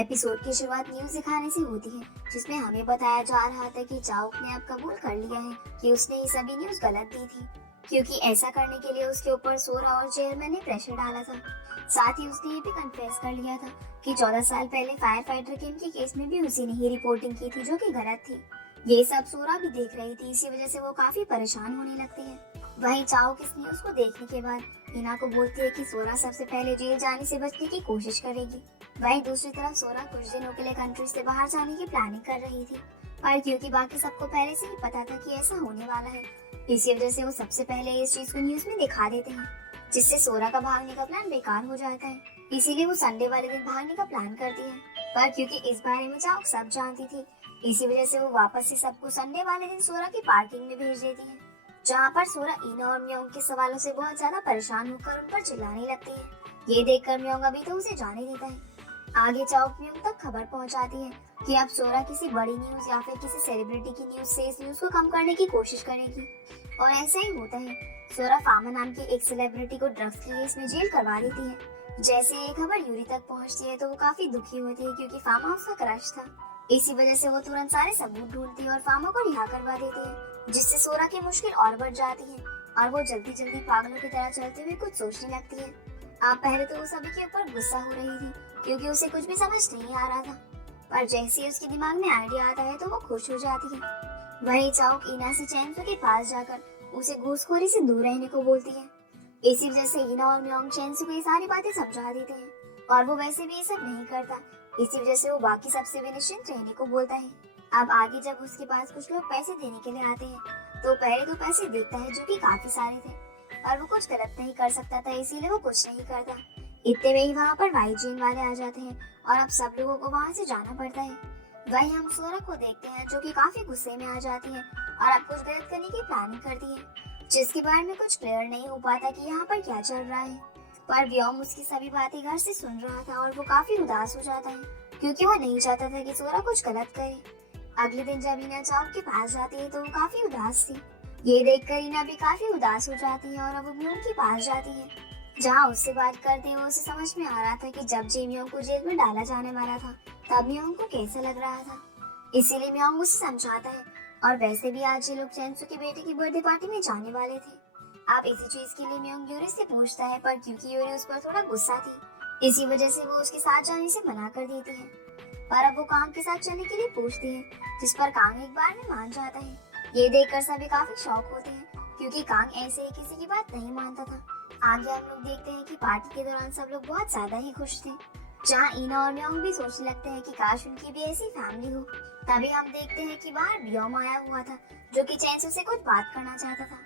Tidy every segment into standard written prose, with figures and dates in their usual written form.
Episode की शुरुआत news दिखाने से होती है, जिसमें हमें बताया जा रहा था कि चाओक ने अब कबूल कर लिया है कि उसने ये सभी न्यूज गलत दी थी, क्योंकि ऐसा करने के लिए उसके ऊपर सोरा और चेयरमैन ने प्रेशर डाला था। साथ ही उसने ये भी कन्फेस कर लिया था कि 14 साल पहले फायर फाइटर किम के केस में भी उसी ने ही रिपोर्टिंग की थी, जो कि गलत थी। ये सब सोरा भी देख रही थी, इसी वजह से वो काफी परेशान होने लगती है। वहीं चाओक इस न्यूज को देखने के बाद हिना को बोलती है कि सोरा सबसे पहले जेल जाने से बचने की कोशिश करेगी। वहीं दूसरी तरफ सोरा कुछ दिनों के लिए कंट्री से बाहर जाने की प्लानिंग कर रही थी, पर क्योंकि बाकी सबको पहले से ही पता था कि ऐसा होने वाला है, इसी वजह से वो सबसे पहले इस चीज को न्यूज में दिखा देते हैं, जिससे सोरा का भागने का प्लान बेकार हो जाता है। इसीलिए वो संडे वाले दिन भागने का प्लान करती है, पर क्योंकि इस बारे में चाओक सब जानती थी, इसी वजह से वो वापस से सबको संडे वाले दिन सोरा की पार्किंग में भेज देती है, जहाँ पर सोरा इना और म्योंग के सवालों से बहुत ज्यादा परेशान होकर उन पर चिल्लाने लगती है। ये देखकर म्योंग अभी तो उसे जाने देता है। आगे चाओक म्योंग तक खबर पहुंचाती है कि अब सोरा किसी बड़ी न्यूज या फिर किसी सेलिब्रिटी की न्यूज से इस न्यूज को कम करने की कोशिश करेगी, और ऐसा ही होता है। सोरा फामा नाम की एक सेलिब्रिटी को ड्रग्स के केस में जेल करवा देती है। जैसे ये खबर यूरी तक पहुंचती है तो वो काफी दुखी होती है, क्योंकि फामा उसका क्रश था। इसी वजह से वो तुरंत सारे सबूत ढूंढती है और फामा को रिहा करवा देती है, जिससे सोरा की मुश्किल और बढ़ जाती है और वो जल्दी जल्दी पागलों की तरह चलते हुए कुछ सोचने लगती है। आप पहले तो वो सभी के ऊपर गुस्सा हो रही थी, क्योंकि उसे कुछ भी समझ नहीं आ रहा था, पर जैसे ही उसके दिमाग में आइडिया आता है तो वो खुश हो जाती है। वही चाओक इना से चैनसू के पास जाकर उसे घूसखोरी से दूर रहने को बोलती है। इसी वजह से इना और म्योंग चैनसू को ये सारी बातें समझा देते हैं, और वो वैसे भी ये सब नहीं करता, इसी वजह से वो बाकी सबसे भी निश्चिंत रहने को बोलता है। अब आगे जब उसके पास कुछ लोग पैसे देने के लिए आते हैं, तो पहले तो पैसे देता है, जो कि काफी सारे थे, और वो कुछ गलत नहीं कर सकता था, इसीलिए वो कुछ नहीं करता। इतने में ही वहाँ पर वाइट जेन वाले आ जाते हैं और अब सब लोगों को वहाँ से जाना पड़ता है। वही हम सोरा को देखते हैं, जो कि काफी गुस्से में आ जाती है और अब कुछ गलत करने की प्लानिंग करती है, जिसके बारे में कुछ क्लियर नहीं हो पाता कि यहाँ पर क्या चल रहा है। पर व्योम उसकी सभी बातें घर से सुन रहा था और वो काफी उदास हो जाता है, क्योंकि वो नहीं चाहता था कि सोरा कुछ गलत करे। अगले दिन जब इना चाओक के पास जाती है तो वो काफी उदास थी। ये देखकर इना भी काफी उदास हो जाती है और अब वो म्योंग के पास जाती है, जहाँ उससे बात करते हुए उसे समझ में आ रहा था कि जब जे म्योंग को जेल में डाला जाने वाला था तब म्योंग को कैसा लग रहा था। इसीलिए म्योंग उसे समझाता है, और वैसे भी आज ये लोग चैनसू के बेटे की बर्थडे पार्टी में जाने वाले थे। अब इसी चीज के लिए म्योंग यूरी से पूछता है, पर क्योंकि यूरी उस पर थोड़ा गुस्सा थी, इसी वजह से वो उसके साथ जाने से मना कर देती है। पर अब वो कांग के साथ चलने के लिए पूछती है, जिस पर कांग एक बार में मान जाता है। ये देखकर सभी काफी शॉक होते हैं, क्योंकि कांग ऐसे ही किसी की बात नहीं मानता था। आगे हम लोग देखते हैं कि पार्टी के दौरान सब लोग बहुत ज्यादा ही खुश थे, जहाँ इना और म्योंग भी सोचने लगते हैं कि काश उनकी भी ऐसी फैमिली हो। तभी हम देखते हैं कि बाहर व्योम आया हुआ था, जो कि चैनसू से कुछ बात करना चाहता था,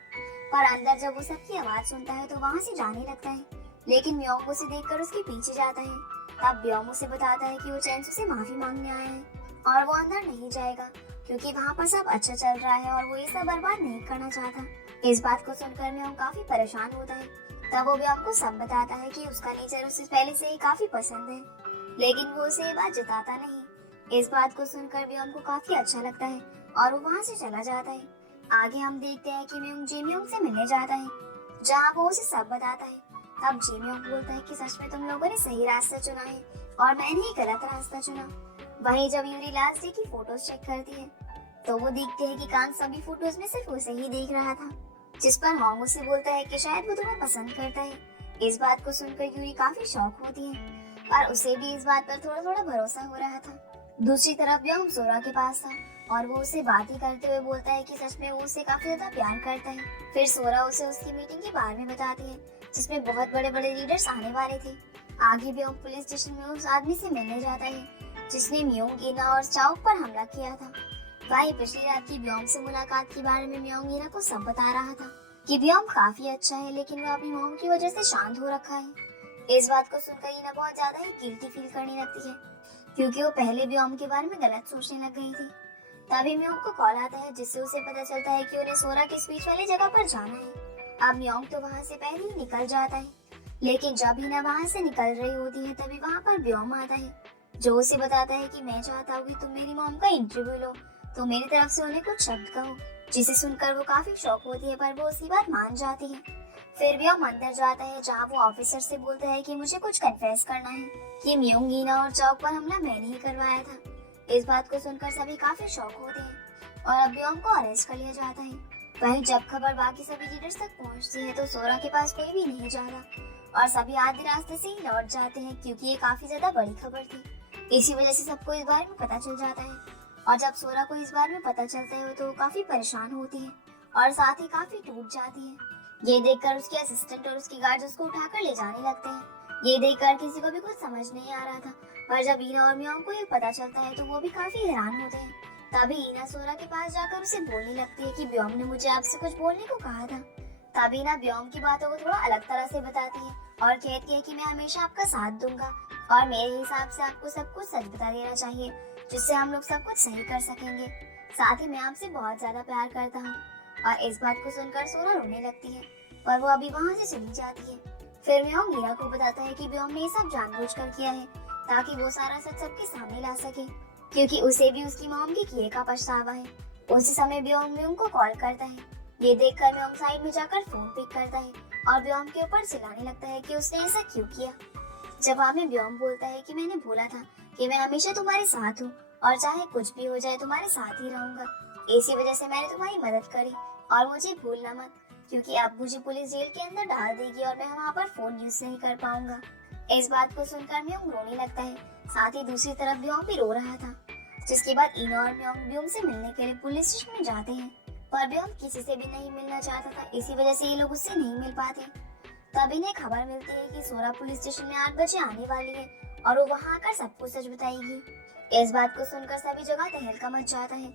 पर अंदर जब वो सबकी आवाज सुनता है तो वहाँ से जाने लगता है, लेकिन म्योंग उसे देखकर उसके पीछे जाता है। तब व्योम उसे बताता है कि वो चैनसू से माफी मांगने आया है और वो अंदर नहीं जाएगा, क्योंकि वहाँ पर सब अच्छा चल रहा है और वो ये सब बर्बाद नहीं करना चाहता। इस बात को सुनकर म्योंग काफी परेशान होता है। तब वो व्योम को सब बताता है कि उसका नेचर उसे पहले से ही काफी पसंद है, लेकिन वो उसे ये बात जताता नहीं। इस बात को सुनकर व्योम को काफी अच्छा लगता है और वो वहाँ से चला जाता है। आगे हम देखते हैं कि म्योंग जे म्योंग से मिलने जाता है, जहाँ वो उसे सब बताता है। तब जे म्योंग बोलता है कि सच में तुम लोगों ने सही रास्ता चुना है और मैंने ही गलत रास्ता चुना। वहीं जब यूरी लास्ट डे की फोटोज चेक करती है तो वो देखते हैं कि कांग सभी फोटोज में सिर्फ उसे ही देख रहा था, जिस पर होंग उसे बोलता है कि शायद वो तुम्हें पसंद करता है। इस बात को सुनकर यूरी काफी शॉक होती है, पर उसे भी इस बात पर थोड़ा थोड़ा भरोसा हो रहा था। दूसरी तरफ व्योम सोरा के पास था और वो उसे बात ही करते हुए बोलता है कि सच में वो उसे काफी ज्यादा प्यार करता है। फिर सोरा उसे उसकी मीटिंग के बारे में बताती है, जिसमें बहुत बड़े बड़े लीडर्स आने वाले थे। आगे व्योम पुलिस स्टेशन में उस आदमी से मिलने जाता है, जिसने म्योंग, इना और चाओक पर हमला किया था। वहीं पिछली रात की व्योम से मुलाकात के बारे में म्योंग इना को सब बता रहा था कि व्योम काफी अच्छा है, लेकिन वो अपनी मॉम की वजह से शांत हो रखा है। इस बात को सुनकर इना बहुत ज्यादा ही गिल्टी फील करने लगती है, क्योंकि वो पहले व्योम के बारे में गलत सोचने लग गई थी। तभी म्योंग को कॉल आता है, जिससे उसे पता चलता है कि उन्हें सोरा की स्पीच वाली जगह पर जाना है। अब म्योंग तो वहाँ से पहले ही निकल जाता है, लेकिन जब हिना वहाँ से निकल रही होती है तभी वहाँ पर व्योम आता है, जो उसे बताता है कि मैं चाहता हूँ कि तुम मेरी मॉम का इंटरव्यू लो, तो मेरी तरफ से उन्हें कुछ शब्द कहो। जिसे सुनकर वो काफी शॉक होती है, पर वो उसकी बात मान जाती है। फिर भी वो अंदर जाता है जहाँ वो ऑफिसर से बोलता है कि मुझे कुछ कन्फेस करना है कि म्योंग, ईना और चाओ पर हमला मैंने ही करवाया था। इस बात को सुनकर सभी काफी शॉक होते हैं और अब ब्योम को अरेस्ट कर लिया जाता है। वहीं जब खबर बाकी सभी लीडर्स तक पहुंचती है तो सोरा के पास कोई भी नहीं जा रहा और सभी आधे रास्ते से ही लौट जाते हैं क्योंकि ये काफी ज्यादा बड़ी खबर थी। इसी वजह से सबको इस बारे में पता चल जाता है और जब सोरा को इस बारे में पता चलता है तो काफी परेशान होती है और साथ ही काफी टूट जाती है। ये देखकर उसके असिस्टेंट और उसकी गार्ड्स उसको उठाकर ले जाने लगते हैं। ये देखकर किसी को भी कुछ समझ नहीं आ रहा था, पर जब ईना और म्योंग को ये पता चलता है तो वो भी काफी हैरान होते हैं। तभी ईना सोरा के पास जाकर उसे बोलने लगती है कि ब्योम ने मुझे आपसे कुछ बोलने को कहा था। तभी ईना ब्योम की बातों को थोड़ा अलग तरह से बताती है और कहती है कि मैं हमेशा आपका साथ दूंगा और मेरे हिसाब से आपको सब कुछ सच बता देना चाहिए जिससे हम लोग सब कुछ सही कर सकेंगे। साथ ही मैं आपसे बहुत ज्यादा प्यार करता हूँ। और इस बात को सुनकर सोरा रोने लगती है पर वो अभी वहाँ से चली जाती है। फिर म्योंग ईना को बताता है कि ब्योम ने ये सब जानबूझकर किया है ताकि वो सारा सच सबके सामने ला सके क्योंकि उसे भी उसकी मॉम के किए का पछतावा है। उसी समय ब्योम म्योंग को कॉल करता है। ये देखकर म्योंग साइड में जाकर फोन पिक करता है और ब्योम के ऊपर चिल्लाने लगता है कि उसने ऐसा क्यों किया। जवाब में ब्योम बोलता है कि मैंने बोला था कि मैं हमेशा तुम्हारे साथ हूँ और चाहे कुछ भी हो जाए तुम्हारे साथ ही रहूंगा। इसी वजह से मैंने तुम्हारी मदद करी और मुझे भूलना मत क्योंकि अब मुझे पुलिस जेल के अंदर डाल देगी और मैं वहाँ पर फोन यूज नहीं कर पाऊंगा। इस बात को सुनकर म्योंग रोने लगता है। साथ ही दूसरी तरफ ब्योम भी रो रहा था। जिसके बाद ईना और म्योंग ब्योम से मिलने के लिए पुलिस स्टेशन में जाते हैं पर ब्योम किसी से भी नहीं मिलना चाहता था, इसी वजह से ये लोग उससे नहीं मिल पाते। तब इन्हें खबर मिलती है कि सोरा पुलिस स्टेशन में 8 बजे आने वाली है और वो वहाँ आकर सबको सच बताएगी। इस बात को सुनकर सभी जगह तहलका मच जाता है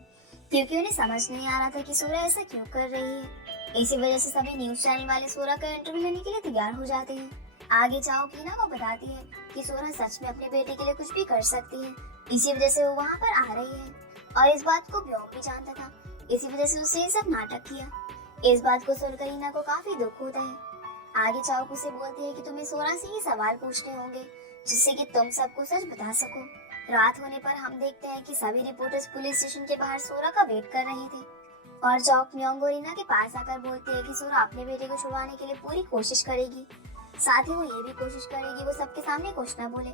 क्योंकि उन्हें समझ नहीं आ रहा था कि सोरा ऐसा क्यों कर रही है। इसी वजह से सभी न्यूज चैनल वाले सोरा का इंटरव्यू लेने के लिए तैयार हो जाते हैं। आगे चाओ कीना को बताती है कि सोरा सच में अपने बेटे के लिए कुछ भी कर सकती है, इसी वजह से वो वहाँ पर आ रही है और इस बात को ब्योम भी जानता था, इसी वजह से उसने ये सब नाटक किया। इस बात को सुनकर ईना को काफी दुख होता है। आगे चाओ उसे बोलती है कि तुम्हें सोरा से ही सवाल पूछने होंगे जिससे कि तुम सबको सच बता सको। रात होने पर हम देखते हैं कि सभी रिपोर्टर्स पुलिस स्टेशन के बाहर सोरा का वेट कर रहे थे और चौक म्योंग और ईना के पास आकर बोलते हैं कि सोरा अपने बेटे को छुड़वाने के लिए पूरी कोशिश करेगी। साथ ही वो ये भी कोशिश करेगी वो सबके सामने कुछ ना बोले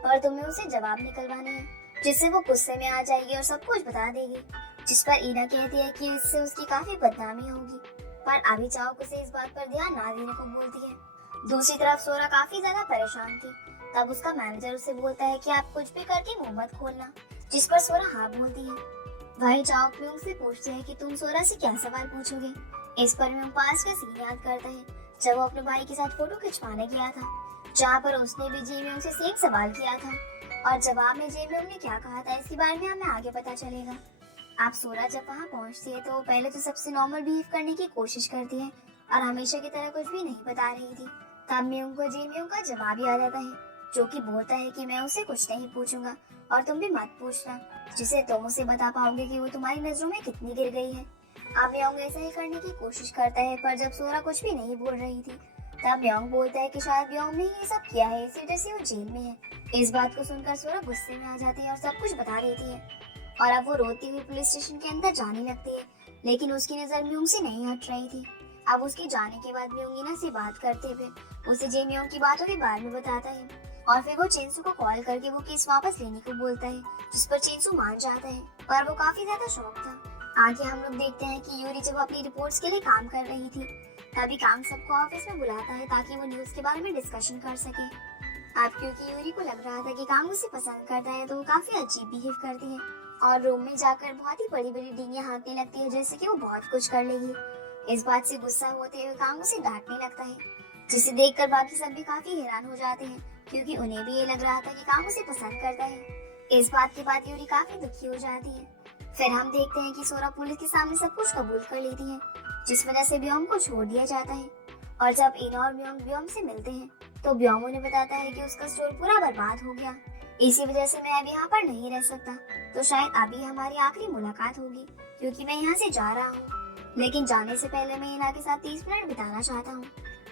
और तुम्हें उसे जवाब निकलवाने हैं जिससे वो गुस्से में आ जाएगी और सब कुछ बता देगी। जिस पर ईना कहती है कि इससे उसकी काफी बदनामी होगी, पर अभी चाओक उसे इस बात पर ध्यान ना देने को बोलती है। दूसरी तरफ सोरा काफी ज्यादा परेशान थी। तब उसका मैनेजर उसे बोलता है कि आप कुछ भी करके मुंह मत खोलना, जिस पर सोरा हाँ बोलती है। वही चाओक म्योंग से पूछती है कि तुम सोरा से क्या सवाल पूछोगे। इस पर म्योंग पास का सीन याद करता है जब वो अपने भाई के साथ फोटो खिंचवाने गया था, जहाँ पर उसने भी जे म्योंग से सेम सवाल किया था और जवाब में जे म्योंग ने क्या कहा था इसके बारे में हमें आगे पता चलेगा। आप सोरा जब वहाँ पहुँचती है तो पहले तो सबसे नॉर्मल बिहेव करने की कोशिश करती है और हमेशा की तरह कुछ भी नहीं बता रही थी। तब म्योंग को जे म्योंग का जवाब याद आता है जो कि बोलता है कि मैं उसे कुछ नहीं पूछूंगा और तुम भी मत पूछना, जिससे तुम उसे बता पाओगे कि वो तुम्हारी नजरों में कितनी गिर गई है। अब म्योंग ऐसा ही करने की कोशिश करता है पर जब सोरा कुछ भी नहीं बोल रही थी तब म्योंग बोलता है कि शायद म्योंग ने ये सब किया है इसी वजह से वो जेल में है। इस बात को सुनकर सोरा गुस्से में आ जाती है और सब कुछ बता देती है और अब वो रोती हुई पुलिस स्टेशन के अंदर जाने लगती है, लेकिन उसकी नजर म्योंग से नहीं हट रही थी। अब उसके जाने के बाद म्योंग ईना से बात करते हुए उसे जे म्योंग की बातों के बारे में बताता है और फिर वो चेंसू को कॉल करके वो केस वापस लेने को बोलता है, जिस पर चेंसू मान जाता है पर वो काफी ज्यादा शौक था। आगे हम लोग देखते हैं कि यूरी जब अपनी रिपोर्ट्स के लिए काम कर रही थी तभी काम सबको ऑफिस में बुलाता है ताकि वो न्यूज के बारे में डिस्कशन कर सके। अब क्योंकि यूरी को लग रहा था कि काम उसे पसंद करता है तो वो काफी अजीब बिहेव करती है और रूम में जाकर बहुत ही बड़ी बड़ी डींगे हाँकने लगती है जैसे कि वो बहुत कुछ कर लेगी। इस बात से गुस्सा होते हुए काम उसे डांटने लगता है, जिसे देखकर बाकी सब भी काफी हैरान हो जाते हैं क्योंकि उन्हें भी ये लग रहा था कि काम उसे पसंद करता है। इस बात के बाद यूरी काफी दुखी हो जाती है। फिर हम देखते हैं कि सोरा पुलिस के सामने सब कुछ कबूल कर लेती है, जिस वजह से ब्योम को छोड़ दिया जाता है। और जब ईना और म्योंग ब्योम से मिलते हैं तो ब्योम उन्हें बताता है कि उसका स्टोर पूरा बर्बाद हो गया, इसी वजह से मैं अब यहाँ पर नहीं रह सकता, तो शायद अभी हमारी आखिरी मुलाकात होगी क्योंकि मैं यहाँ से जा रहा हूँ। लेकिन जाने से पहले मैं ईना के साथ 30 मिनट बिताना चाहता हूँ,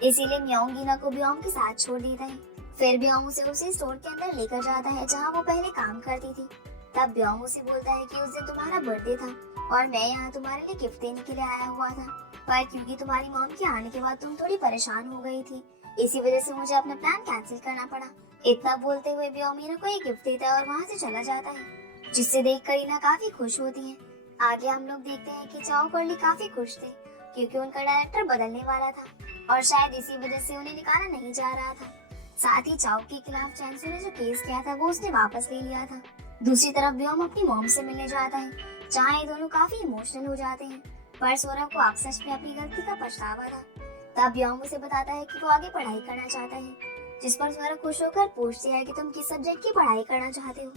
इसीलिए म्योंग ईना को ब्योम के साथ छोड़ देता है। फिर ब्योम उसे स्टोर के अंदर लेकर जाता है जहाँ वो पहले काम करती थी। तब ब्योम उसे बोलता है कि उस दिन तुम्हारा बर्थडे था और मैं यहाँ तुम्हारे लिए गिफ्ट देने के लिए आया हुआ था। पर क्योंकि तुम्हारी मॉम के आने के बाद तुम थोड़ी परेशान हो गई थी, इसी वजह से मुझे अपना प्लान कैंसिल करना पड़ा। इतना बोलते हुए ब्यो मीना को एक गिफ्ट देता है और वहाँ से चला जाता है, जिससे देख कर ईना काफी खुश होती है। आगे हम लोग देखते हैं कि चाओ कर्ली काफी खुश थे क्योंकि उनका डायरेक्टर बदलने वाला था और शायद इसी वजह से उन्हें निकाला नहीं जा रहा था। साथ ही चाओ के खिलाफ चैनसू ने जो केस किया था वो उसने वापस ले लिया था। दूसरी तरफ व्योम अपनी मॉम से मिलने जाता है, जहाँ ये दोनों काफी इमोशनल हो जाते हैं। पर सौरभ को अब सच में अपनी गलती का पछतावा था। तब व्योम उसे बताता है कि वो आगे पढ़ाई करना चाहता है, जिस पर सौरभ खुश होकर पूछती है कि तुम किस सब्जेक्ट की पढ़ाई करना चाहते हो।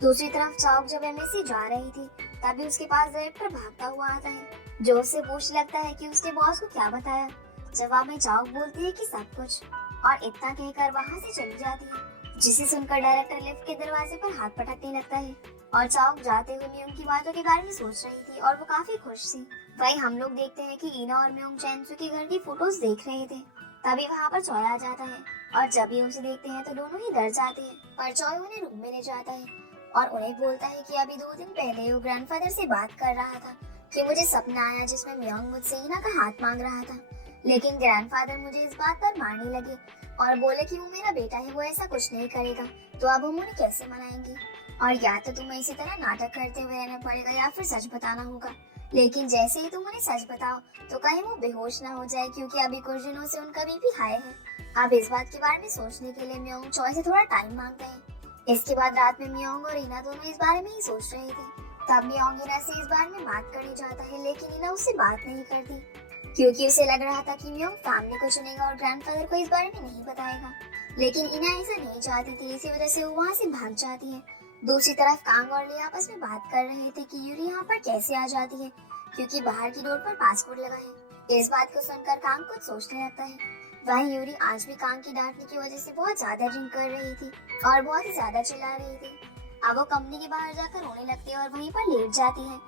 दूसरी तरफ चाओ जब एमएससी जा रही थी तभी उसके पास डायरेक्टर भागता हुआ आता है, जो उससे पूछने लगता है कि उसने बॉस को क्या बताया। जवाब में चाओ बोलती है कि सब कुछ, और इतना कहकर वहाँ से चली जाती है, जिसे सुनकर डायरेक्टर लिफ्ट के दरवाजे पर हाथ पटकने लगता है। और चाओ जाते हुए म्योंग की बातों के बारे में सोच रही थी और वो काफी खुश थी। वही हम लोग देखते हैं कि ईना और म्योंग चैनसू के घर की फोटोज देख रहे थे। तभी वहाँ पर चॉय आ जाता है और जब भी उसे देखते हैं तो दोनों ही डर जाते हैं। पर चॉय उन्हें रूम में ले जाता है और उन्हें बोलता है कि अभी 2 दिन पहले वो ग्रैंडफादर से बात कर रहा था कि मुझे सपना आया जिसमें म्योंग मुझसे ईना का हाथ मांग रहा था, लेकिन ग्रैंडफादर मुझे इस बात पर मारने लगे और बोले कि वो मेरा बेटा है, वो ऐसा कुछ नहीं करेगा, तो अब हम उन्हें कैसे मनाएंगे। और या तो तुम्हें इसी तरह नाटक करते हुए रहना पड़ेगा या फिर सच बताना होगा, लेकिन जैसे ही तुम उन्हें सच बताओ तो कहीं वो बेहोश ना हो जाए, क्योंकि अभी कुछ दिनों से उनका बीपी हाई है। अब इस बात के बारे में सोचने के लिए म्योंग चॉय से थोड़ा टाइम मांगते हैं। इसके बाद रात में म्योंग और ईना दोनों इस बारे में ही सोच रहे थे। तब म्योंग ईना से इस बारे में बात करने जाता है, लेकिन ईना उससे बात नहीं करती क्योंकि उसे लग रहा था कि म्योंग फैमिली को चुनेगा और ग्रैंडफादर को इस बारे में नहीं बताएगा। लेकिन ईना ऐसा नहीं चाहती थी, इसी वजह से वो वहाँ से भाग जाती है। दूसरी तरफ कांग और ली आपस में बात कर रहे थे कि यूरी यहाँ पर कैसे आ जाती है, क्योंकि बाहर की डोर पर पासपोर्ट लगा है। इस बात को सुनकर कांग कुछ सोचने लगता है। वहीं यूरी आज भी कांग की डांटने की वजह से बहुत ज्यादा ड्रिंक कर रही थी और बहुत ही ज्यादा चिल्ला रही थी। अब वो कंपनी के बाहर जाकर रोने लगती है और वहीं पर लेट जाती है।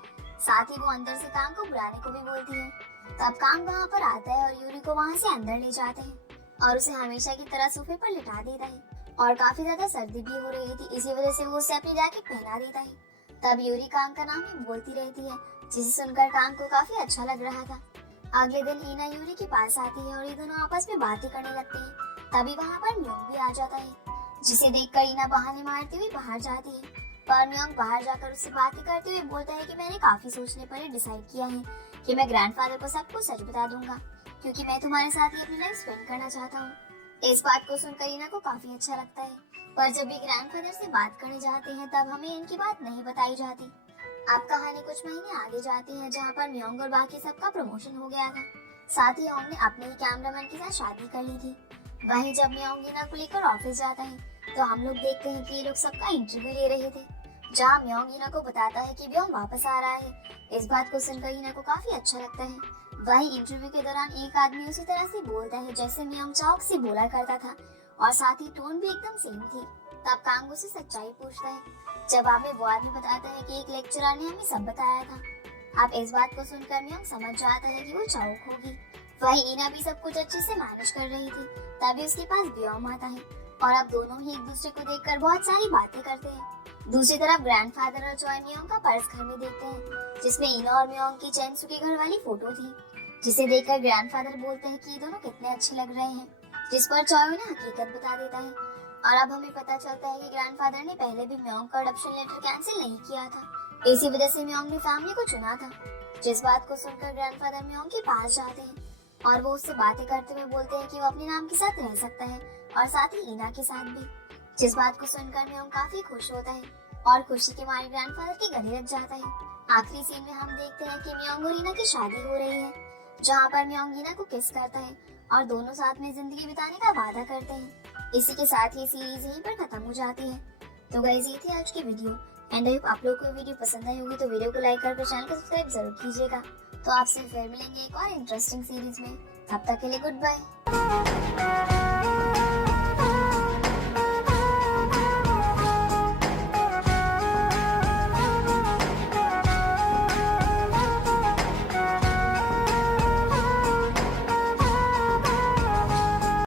साथ ही वो अंदर से कांग को बुलाने को भी बोलती है। तब कांग वहाँ पर आता है और यूरी को वहाँ से अंदर ले जाते हैं और उसे हमेशा की तरह सोफे पर लिटा देता है। और काफी ज्यादा सर्दी भी हो रही थी, इसी वजह से वो उसे अपनी जैकेट पहना देता है। तब यूरी कांग का नाम ही बोलती रहती है, जिसे सुनकर कांग को काफी अच्छा लग रहा था। अगले दिन ईना यूरी के पास आती है और ये दोनों आपस में बातें करने लगते हैं। तभी वहाँ पर म्योंग भी आ जाता है, जिसे देखकर ईना बहाने मारती हुई बाहर जाती है। पर म्योंग बाहर जाकर उससे बातें करते हुए बोलता है कि मैंने काफी सोचने पर डिसाइड किया है कि मैं ग्रैंडफादर को सब कुछ सच बता दूंगा, क्योंकि मैं तुम्हारे साथ ही अपनी लाइफ स्पेंड करना चाहता हूँ। इस बात को सुनकर ईना को काफी अच्छा लगता है। पर जब भी ग्रैंडफादर से बात करने जाते हैं तब हमें इनकी बात नहीं बताई जाती। अब कहानी कुछ महीने आगे जाती है, जहाँ पर म्योंग और बाकी सबका प्रमोशन हो गया था। साथ ही ओंग ने अपने ही कैमरामैन के साथ शादी कर ली थी। वहीं जब म्योंग ईना को लेकर ऑफिस जाता है तो हम लोग देखते हैं कि ये लोग सबका इंटरव्यू ले रहे थे, जहाँ म्योंग ईना को बताता है कि व्योम वापस आ रहा है। इस बात को सुनकर ईना को काफी अच्छा लगता है। वहीं इंटरव्यू के दौरान एक आदमी उसी तरह से बोलता है जैसे म्योंग चाओ से बोला करता था और साथ ही टोन भी एकदम सेम थी। तब कांग उससे सच्चाई पूछता है। जवाब में वो आदमी बताता है कि एक लेक्चरर ने हमें सब बताया था। अब इस बात को सुनकर म्योंग समझ जाता है कि वो चाओक होगी। वहीं ईना भी सब कुछ अच्छे से मैनेज कर रही थी। तभी उसके पास व्योम आता है और अब दोनों ही एक दूसरे को देखकर बहुत सारी बातें करते हैं। दूसरी तरफ ग्रैंडफादर और चॉय म्योंग का पर्स घर में देखते हैं, जिसमें ईना और म्योंग की चैनसू के घर वाली फोटो थी, जिसे देखकर ग्रैंडफादर बोलते हैं कि ये दोनों कितने अच्छे लग रहे हैं, जिस पर चॉय उन्हें हकीकत बता देता है। और अब हमें पता चलता है कि ग्रैंडफादर ने पहले भी म्योंग का अडॉप्शन लेटर कैंसिल नहीं किया था, इसी वजह से म्योंग ने फैमिली को चुना था। जिस बात को सुनकर ग्रैंडफादर म्योंग के पास जाते हैं और वो उससे बातें करते हुए बोलते हैं कि वो अपने नाम के साथ रह सकता है और साथ ही ईना के साथ भी। जिस बात को सुनकर म्योंग काफी खुश होता है और खुशी के मारे ग्रैंडफादर के गले लग जाता है। आखिरी सीन में हम देखते हैं कि म्योंग और ईना की शादी हो रही है, जहाँ पर म्योंग ईना को किस करता है और दोनों साथ में जिंदगी बिताने का वादा करते हैं। इसी के साथ ये सीरीज यहीं पर खत्म हो जाती है। तो गाइस ये थी आज की वीडियो एंड आई होप आप लोगों को वीडियो पसंद आई होगी, तो वीडियो को लाइक करके चैनल को सब्सक्राइब जरूर कीजिएगा। तो आपसे फिर मिलेंगे एक और इंटरेस्टिंग सीरीज में। तब तक के लिए गुड बाय।